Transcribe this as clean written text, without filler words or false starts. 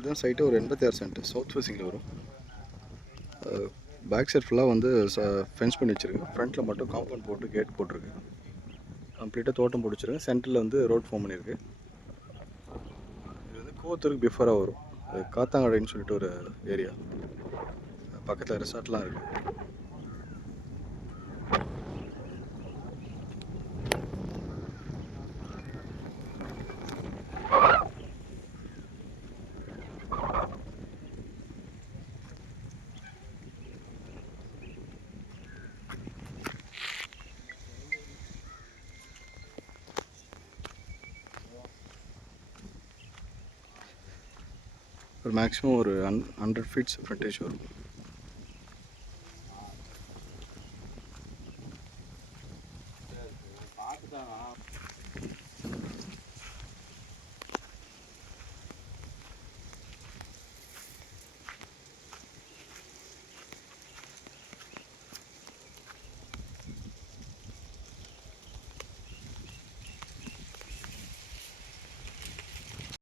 இதுதான் சைட்டு. ஒரு 86 send south ஃபேஸிங்கில் வரும். பேக் சைட் ஃபுல்லாக வந்து ஃபென்ஸ் பண்ணி வச்சுருக்கு. ஃப்ரண்ட்டில் மட்டும் காம்பவுண்ட் போட்டு கேட் போட்டிருக்கு. கம்ப்ளீட்டாக தோட்டம் பிடிச்சிருக்கு. சென்டரில் வந்து ரோட் ஃபார்ம் பண்ணியிருக்கு. இது வந்து கூவத்தூருக்கு பிஃபோராக வரும். காத்தாங்கடைன்னு சொல்லிட்டு ஒரு ஏரியா, பக்கத்தில் ரிசார்ட்லாம் இருக்குது. ஒரு மேக்ஸிமம் ஒரு 100 ஃபீட்ஸ் ஃப்ரண்டேஜ் வரும்.